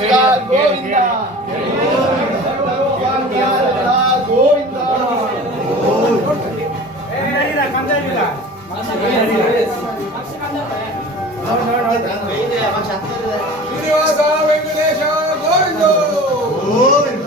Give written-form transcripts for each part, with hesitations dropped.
गोविंदा गोविंदा श्रीनिवास वेंकटेश गोविंद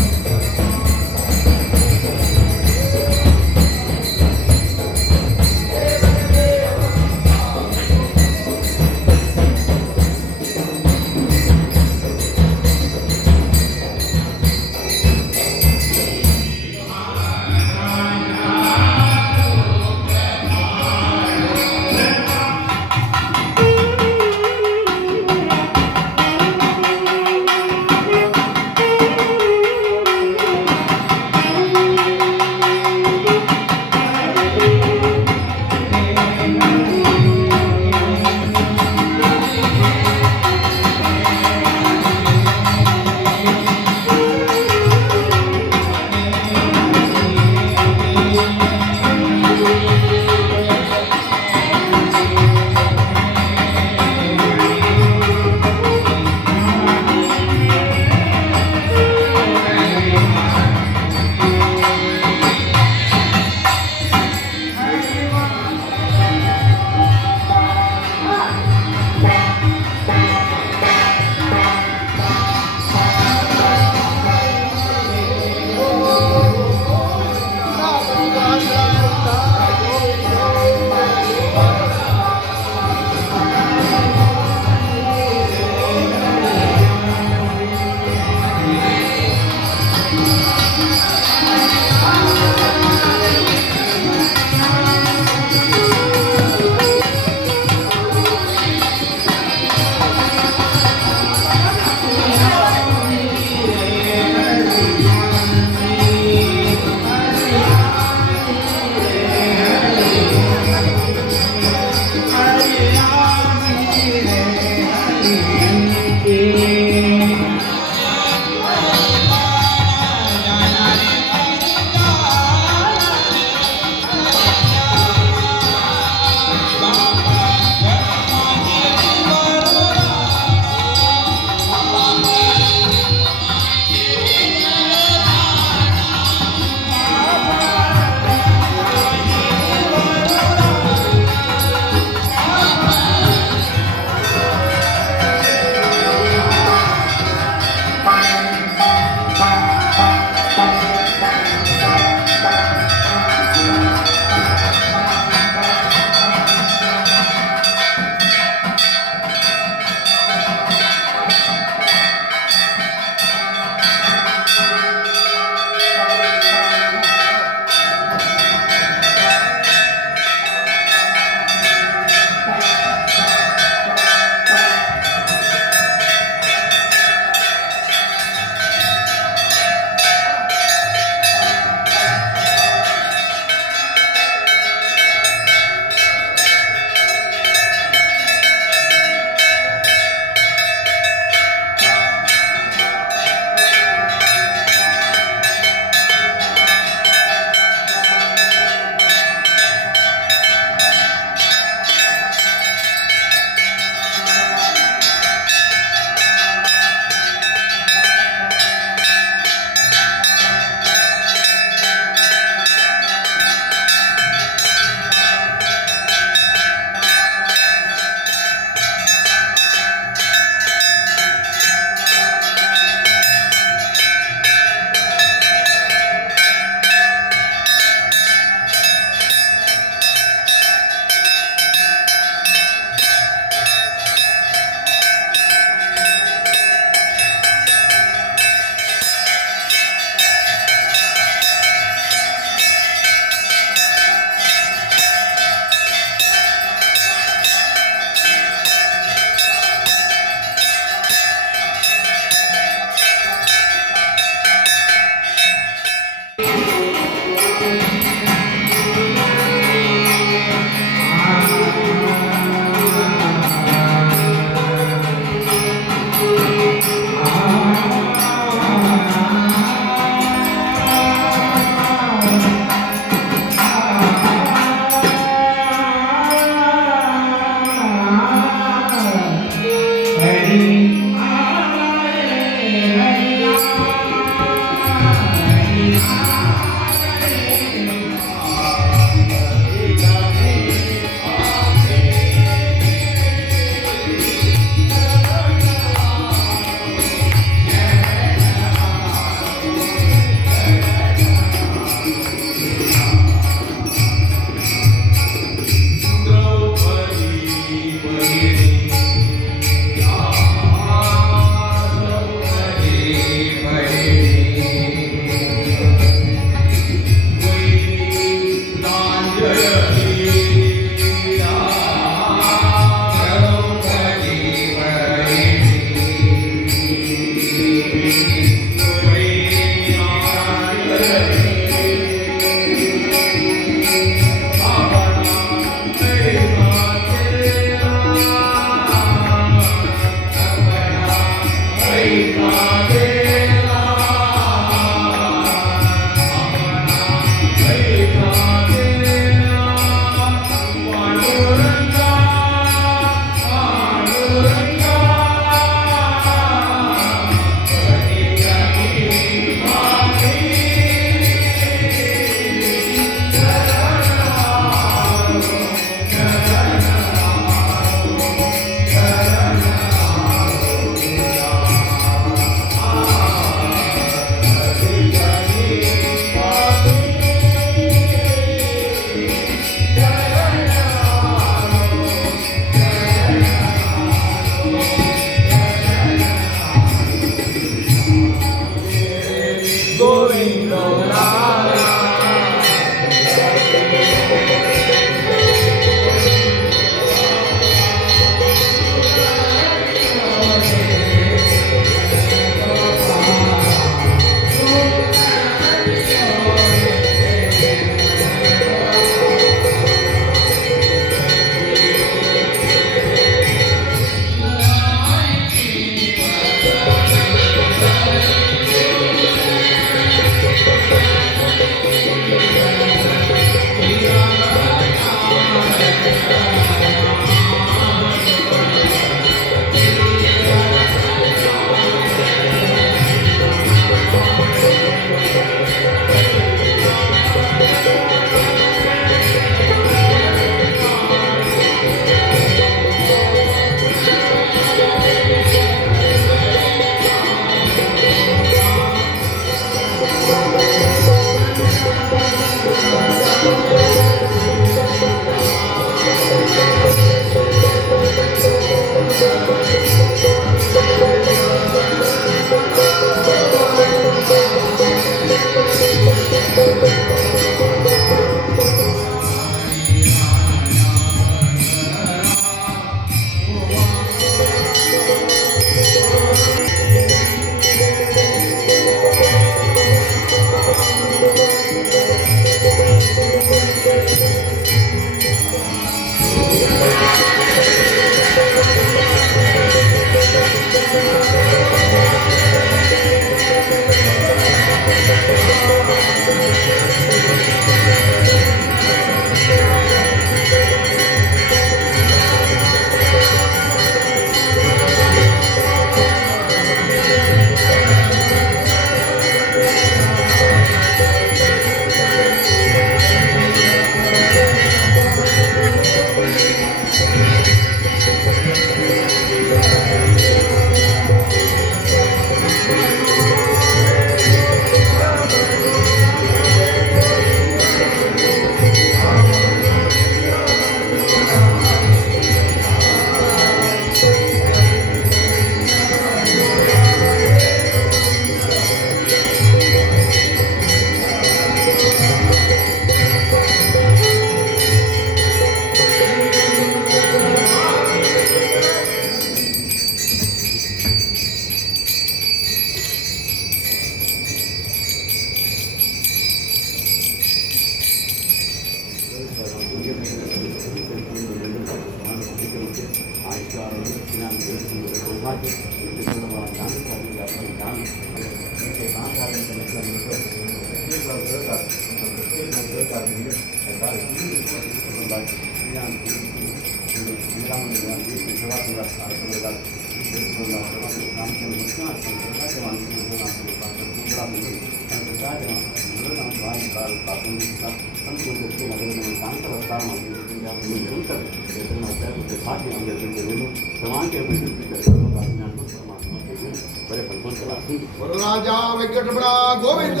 वरराजा वेंकटरमण गोविंद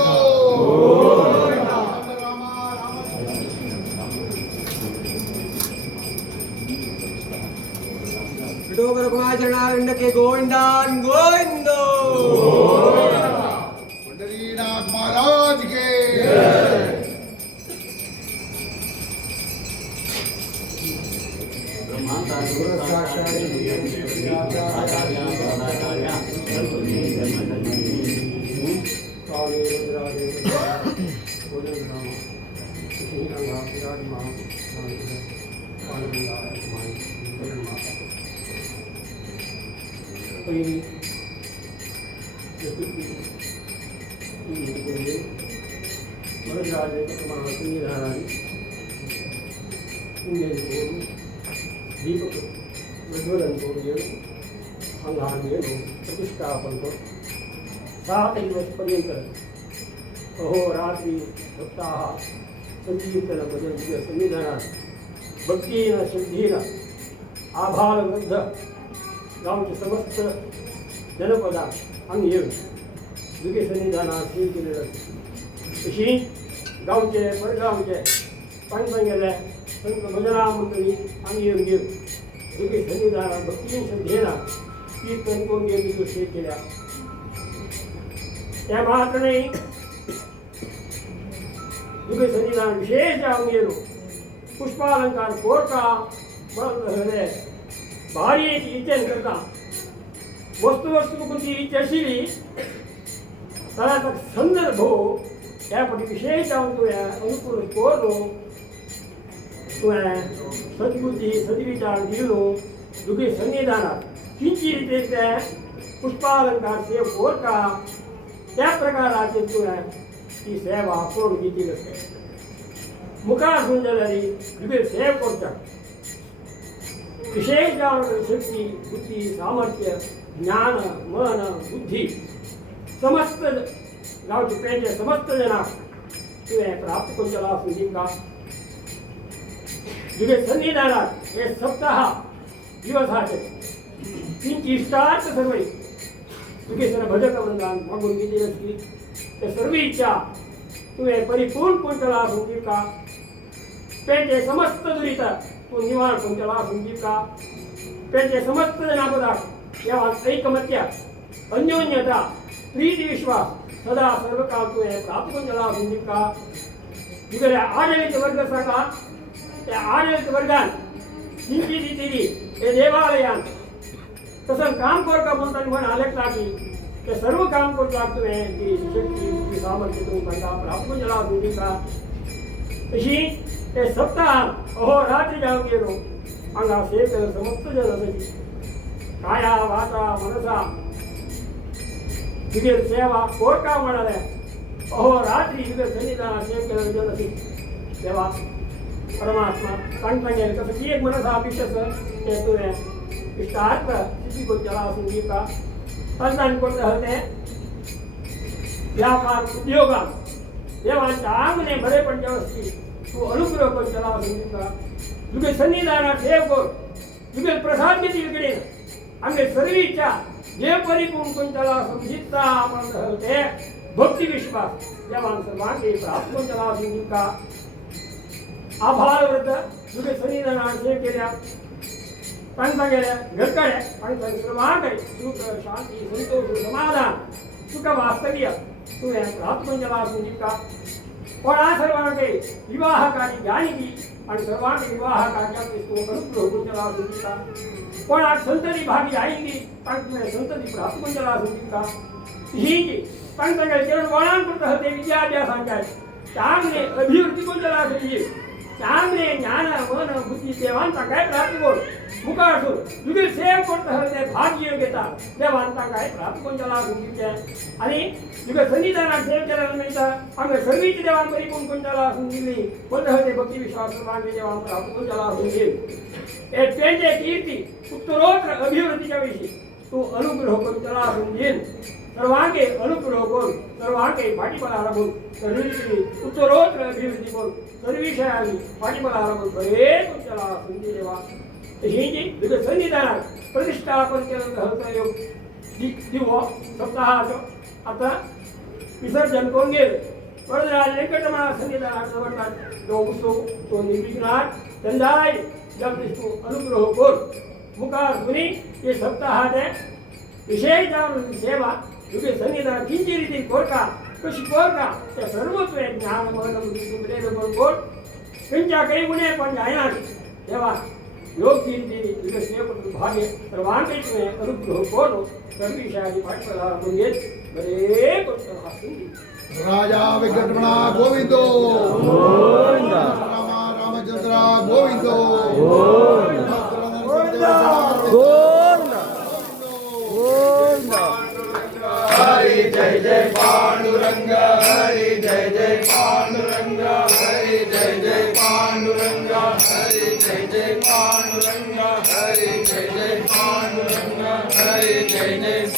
विठोबर कुमाचरणारण्य के गोविंदान गोविंद पंढरीनाथ महाराज के दीपक प्रज्वलन अंगाने प्रतिष्ठापन को 7 दिवस पर्यंत अहोरात्री सप्ताह संकीर्तन भजन संविधानात भक्तीनं श्रद्धेनं आभार वृद्ध गावचे समस्त जनपदा अंग येऊन दुगे संविधानात सील केलेलं तशी गावचे परगावचे पांगपांगेल्या संत भजना मंडळी आम्ही येऊन घेऊ दुगे संविधानात भक्तीनं श्रद्धेनं कीर्तन करून गेली गोष्टी केल्या त्या मात्र नाही दुगे संविधान विशेष आम्ही गेलो पुष्पालंकार कोरका बरे भारी एक इच्छेन करता वस्तू कोणती इच्छा असली त्याचा संदर्भ यापटी विशेष जाऊन तो अनुकूल कोरलो तो सद्बुद्धी सद्विचार दिलो दुगे संविधानात किंची रीते पुष्पालंकार सेव कोरका त्या प्रकाराचे तो ती सेवा करून घेतली असते मुखार सुंदरी दुगे सेव करता विशेष शक्ती बुद्धी सामर्थ्य ज्ञान मन बुद्धी समस्त गावचे पेंटे समस्त जना तुवें प्राप्त करचला सुदीका तुगे संविधानात हे सप्ताह दिवसाचे तीनची इष्टार्थ सर्व तुगे सर भजक वृंदान मागून घेतली असली ते सर्व इच्छा तुवें परिपूर्ण करचला सुदीका पेंटे समस्त दुरित तू निवार करचला सुदीका पेंटे समस्त जनापदा या ऐकमत्य अन्योन्यता प्रीति विश्वास सदा सर्व काल तू प्राप्त करचला सुदीका तुगे आडಳಿತ वर्ग सांगा त्या आडಳಿತ वर्गान किंची रीतीने हे देवालयान तसं काम करता म्हणता म्हण आलेखता की ते सर्व काम करता तुवें ती शक्ती बुद्धी सामर्थ्य तू म्हणटा प्राप्त करचला सुदीका तशी ते सप्ताह अहोरात्री जाऊन गेलो अंगा सेव समस्त जन काया वाचा मनसा तुगे सेवा कोरका म्हणाले अहोरात्री तुगे संविधान सेव केलं जन तेव्हा परमात्मा सांगता कसं की एक मनसा विशेष ते तुवें इष्टार्थ स्थिती करचला सुदीका संतान करते होते व्यापार उद्योगात देवांच्या आंगणे बरेपण व्यवस्थित तू अनुग्रह करचला सुदीका तुगे संविधानात सेव कर तुगे प्रसाद घेतली इकडे आम्ही सर्व इच्छा देव परिपूर्ण करचला समजिता आपण होते भक्ती विश्वास देवान सर्वांगे प्राप्त करचला सुदीका आभार वृद्ध तुगे संविधानात सेव केल्या सांगता गेल्या घरकडे आणि सर्वांकडे सुख शांती संतोष समाधान सुख वास्तव्य तुवें प्राप्त करचला सुदीका पण आ सर्वांकडे विवाह कार्य जाणीवी आणि सर्वांनी विवाह कार्यात तो अनुग्रह करचला सुदीका पण आज संतती भागी जाणीवी आणि संतती प्राप्त करचला सुदीका ही सांगता गेले केवळ वळण करत होते विद्याभ्यासांच्या त्याने अभिवृद्धी करचला सुदीक त्यामुळे ज्ञान मन बुद्धी देवांचा काय प्राप्त कोण मुखासून तुझे सेव करता हवे भाग्य घेता देवांचा काय प्राप्त कोण त्याला गुंतीचे आणि तुझ्या सन्निधानात सेव केल्याला मिळतं आम्ही सर्वीची देवांपरी कोण कोण त्याला असून दिली कोणतं हवे भक्ती विश्वास मानवी देवां प्राप्त कोण त्याला असून दिली हे त्यांचे कीर्ती उत्तरोत्तर अभिवृद्धीच्या विषयी तू अनुग्रह करून त्याला असून देईल सर्वांगे अनुग्रह करून सर्वांगे पाठीबळा राबून सर्वीची उत्तरोत्तर अभिवृद्धी करून सर्विषयानी पाठीबळा राबून बरे कोण त्याला संधी देवा ही जी तुझ्या सन्निधानात प्रतिष्ठापन केलं सहयोग दिवो सप्ताहाचं आता विसर्जन करून गेले वरदराज व्यंकटरमण सन्निधानात समर्थात तो उत्सव तो निर्विघ्नात त्यांदाय जगदीश तू अनुग्रह कर मुखार सुनी ये सप्ताहात विशेष जाऊन सेवा तुझे सन्निधान किंची रीती कोरका कशी कोरका त्या सर्वस्व ज्ञान मन बुद्धी तुमरे कोर त्यांच्या काही गुणे पण जायना तेव्हा योग्य रीती तुझे सेवक भाग्य सर्वांचे तुम्ही अनुग्रह करो सर्विषयाची पाठबळा राबून घेत बरे कोण हासून राजा वेंकटरमणा गोविंदो रामा रामचंद्र गोविंदो हरी जय जय पांडुरंग हरी जय जय पांडुरंग हरी जय जय पांडुरंग हरी जय जय पांडुरंग हरी जय जय पांडुरंग हरी जय जय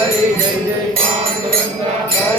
Hare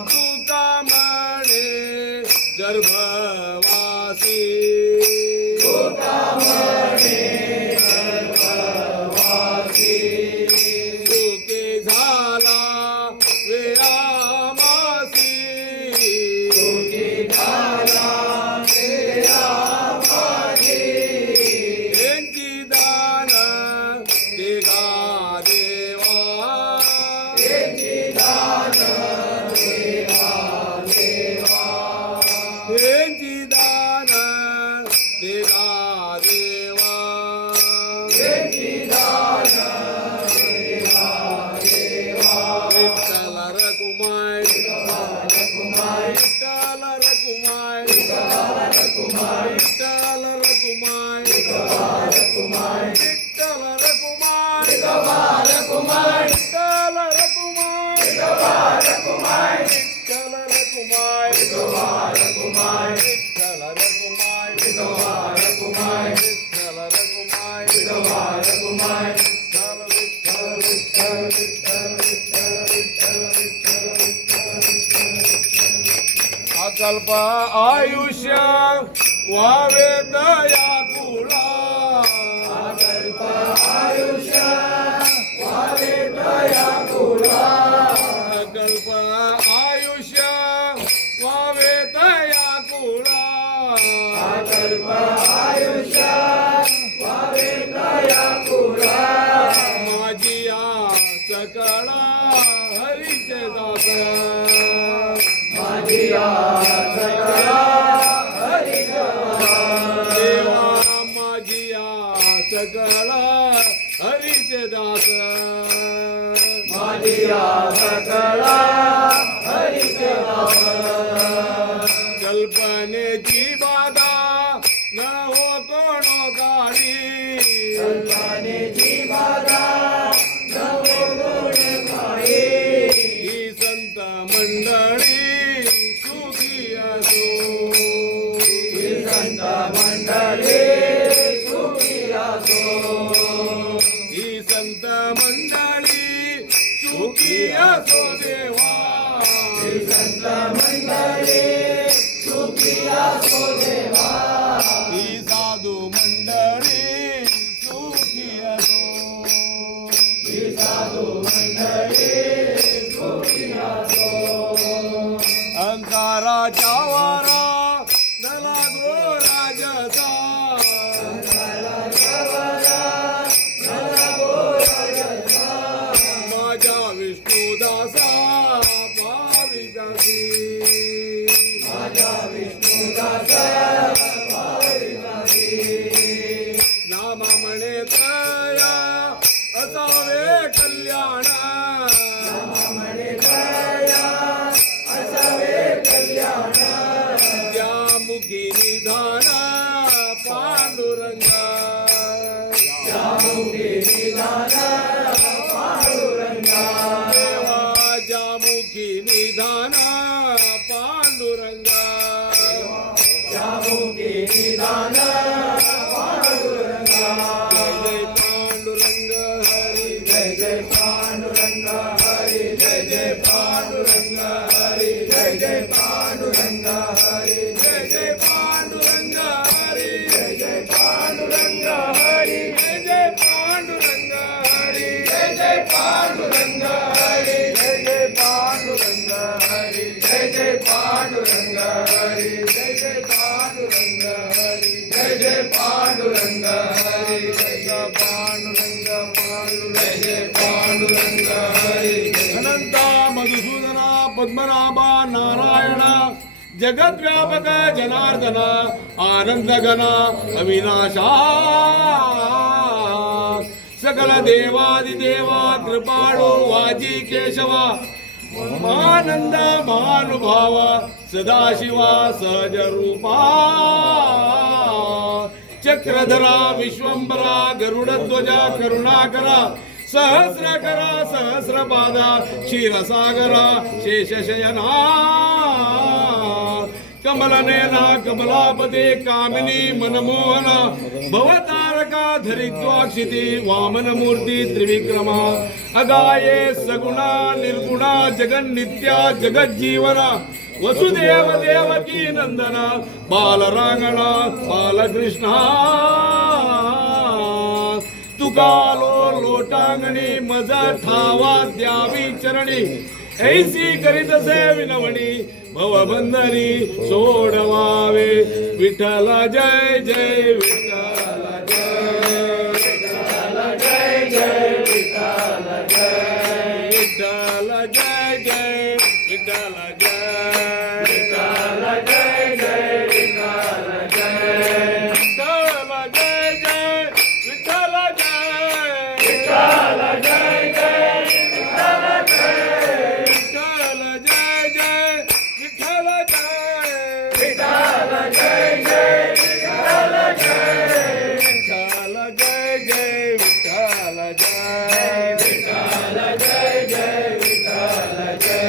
तुका म्हणे गर्भवासी सुखी झाला वेळामासी यांची दान देगा देवा यांची दान देगा देवा विठ्ठल रकुमाय विठ्ठल रकुमाय विठ्ठल रकुमाय विठ्ठल रकुमाय विठ्ठल रकुमाय विठ्ठल रकुमाय विठ्ठल रकुमाय विठ्ठल रकुमाय विठ्ठल रकुमाय अकल्प आयुष्य वावे दया तुला अकल्प आयुष्य वावे दया तुला अकल्प आयुष्य वावे दया तुला अकल्प आयुष्य वावे दया तुला माझी सकळा हरीचे दास देवा माझिया सकळा हरीचे दास कल्पनेची बाधा न हो कोणो गाडी ही संत मंडळी सुखी असो ही संत मंडळी सुखी असो देवा ही साधू मंडळी सुखी असो अंकाराच्या वारा नला गो राजसा माझ्या विष्णुदासा भाविकासी नाम म्हणे तया असावे कल्याण त्या मुखी निधान पांडुरंग देवा जामुखी निधान पांडुरंग जय जय पांडुरंग हरी जय जय पांडुरंग हरी जय जय पांडुरंग हरी जय जय पांडुरंग हरी जय जय पांडुरंग हरी जय जय पांडुरंग हरी जय जय पांडुरंग हरी जय जय पांडुरंग हरी जय जय पांडुरंग हरी जय जय पांडुरंग हरी जय जय पांडुरंग हरी जय जय पांडुरंग जय जय पांडुरंग हरी अनंता मधुसूदना पद्मनाभा नारायण जगद्व्यापक जनार्दन आनंद घना अविनाशा सकल देवादिदेवा कृपाळो वाजी केशवा आनंद महानुभाव सदाशिवा सहज रूपा चक्रधरा विश्वंभरा गरुडध्वजा करुणाकरा सहस्रकरा सहस्रपादा क्षीरसागरा शेषशयना कमलनेना कमलापते कामिनी मनमोहन भवतारक तारका धरित्वाक्षिती वामन मूर्ती त्रिविक्रमा अगाये सगुणा निर्गुणा जगन्नित्या जगज्जीवना वसुदेव देवकी नंदना बालरांगणा बालकृष्णा तुकालो लोटांगणी मज ठावा द्यावी चरणी ऐसी करीतसे विनवणी भवबंधनी सोडवावे विठ्ठल जय जय विठ्ठल जय जय विठ्ठल जय विठ्ठल जय जय विठ्ठल जय विठ्ठल जय जय विठ्ठल जय विठ्ठल जय जय विठ्ठल जय विठ्ठल जय जय विठ्ठल जय विठ्ठल जय जय विठ्ठल जय विठ्ठल जय जय विठ्ठल जय विठ्ठल जय जय विठ्ठल जय विठ्ठल जय जय विठ्ठल जय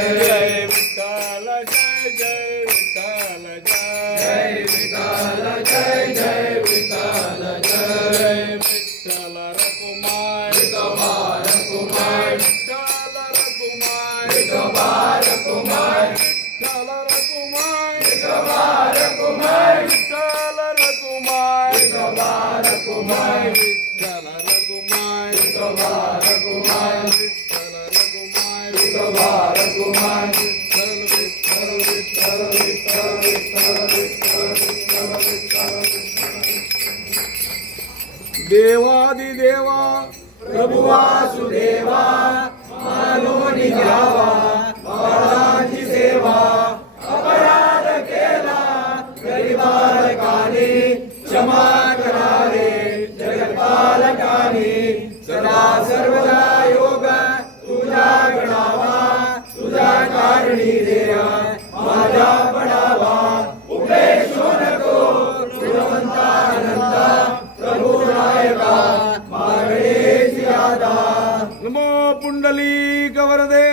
विठ्ठल जय जय विठ्ठल जय विठ्ठल जय जय विठ्ठल जय विठ्ठल रकुमार विठोबा रकुमार विठ्ठल रकुमार विठोबा रकुमार विठ्ठल रकुमार विठोबा रकुमार विठ्ठल रकुमार विठोबा रकुमार विठ्ठल रकुमार विठोबा रकुमार विठ्ठल रकुमार विठोबा रकुमार विठ्ठल विठ्ठल विठ्ठल विठ्ठल विठ्ठल विठ्ठल देवादिदेवा प्रभु वासुदेवा मानोनी घ्यावा बाळाची सेवा अपराध केला गरीबालकाने क्षमा करावे जगपालकाने सदा सर्वदा योग तुझा गणावा तुझा कारणी देवा माझा पडावा उपदेशो नको गुणवंता अनंता प्रभु नायका मागणेची आदा नमो पुंडली कवरदे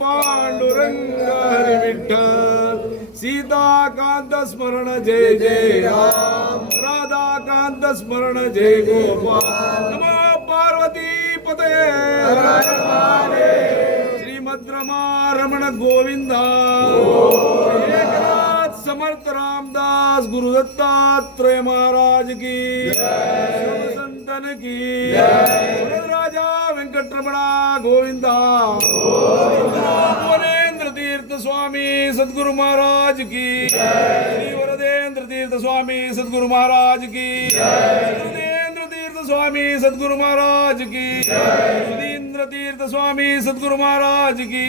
पांडुरंग हरी विठ्ठल सीताकांत स्मरण जय जय राम राधाकांत स्मरण जय गोपाल नमो पार्वती पतये हर हर महादेव श्रीमद्रमा रमण गोविंदा एकनाथ समर्थ रामदास गुरु दत्तात्रेय महाराज की जय संतन की जय राजा वेंकटरमणा गोविंदा वरेंद्र तीर्थ स्वामी सद्गुरु महाराज की श्री वरदेंद्र तीर्थ स्वामी सद्गुरु महाराज की वरदेंद्र तीर्थ स्वामी सद्गुरु महाराज की सुधींद्र तीर्थ स्वामी सद्गुरु महाराज की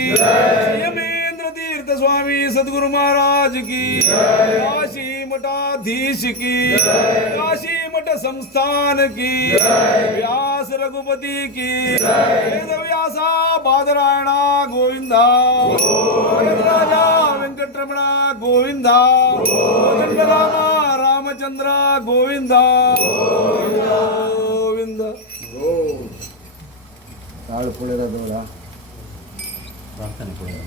यमेंद्र तीर्थ स्वामी सद्गुरु महाराज की काशी मठाधीश की काशी मठ संस्थान की व्यास रघुपति की वेद व्यासा बादरायणा गोविंदा राजा वेंकटरमणा गोविंदा रामा रामचंद्र गोविंदा गोविंदा पुढे राहतो प्रार्थना करूया.